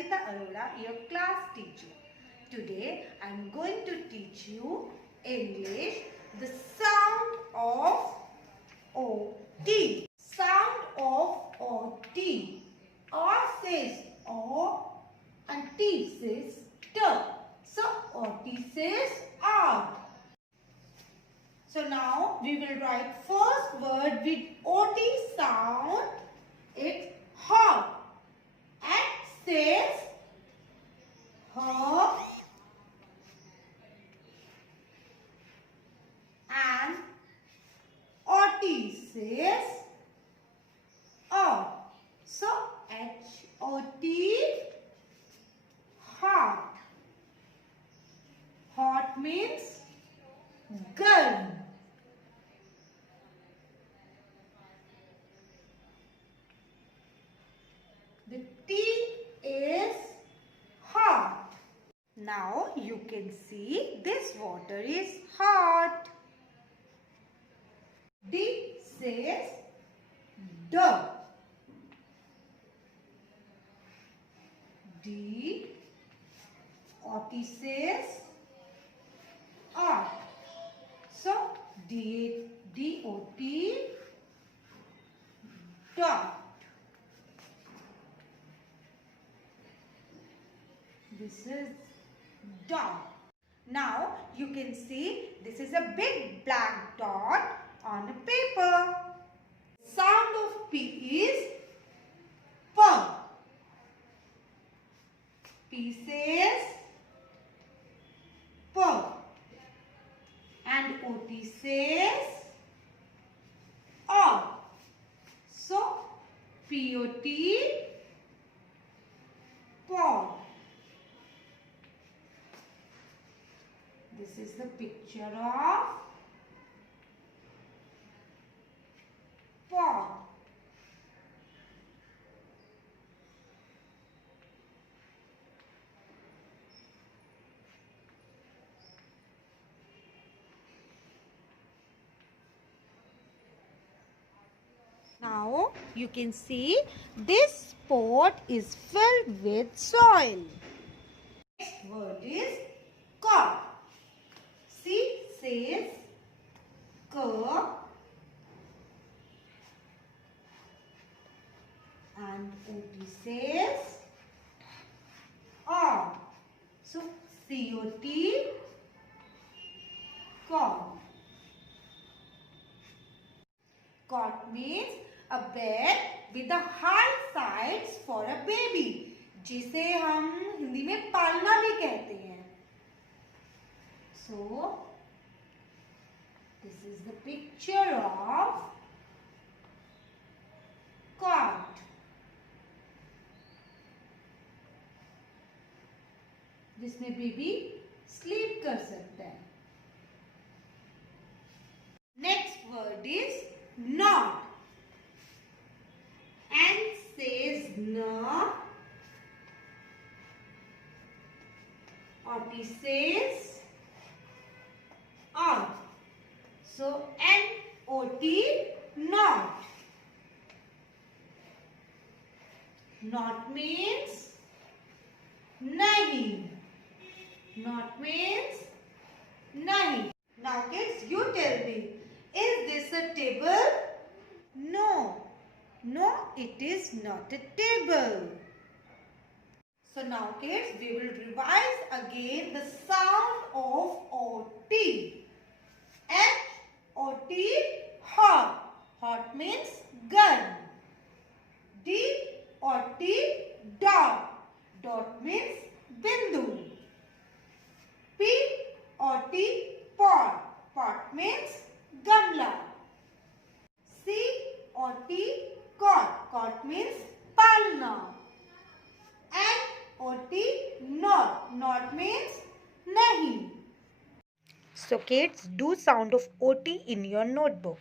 Sarita Arora, your class teacher. Today I am going to teach you English, the sound of O-T. Sound of O-T. R says O and T says T. So O-T says R. So now we will write first word with O-T sound. It's hot. H says her and O-T says O. So H-O-T, hot. Hot means गर्म. The T is hot. Now you can see this water is hot. D says D. D. O-T says R. So D-O-T, dot. This is dot. Now you can see this is a big black dot on a paper. Sound of P is P. P says P. And O-T says R. So P-O-T, pod. This is the picture of pod. Now you can see this pot is filled with soil. Next word is cot. C says K and O-T says R. So C-O-T, cot. Cot means a bed with the high sides for a baby, जिसे हम हिंदी में पालना भी कहते हैं. So this is the picture of cot. जिसमें baby sleep कर सकता है. Next word is not. N says na. O-T says R. So N-O-T, not. Not means nahi. Not means nahi. Now kids, you tell me, is this a table? No. No, it is not a table. So now kids, we will revise again the sound of O-T. H-O-T, hot. Hot means gun. D-O-T, dot. Dot means bindu. P-O-T, pot. Pot means gamla. C-O-T, cot. Cot means palna. N-O-T, not. Not means nahi. So kids, do sound of O-T in your notebook.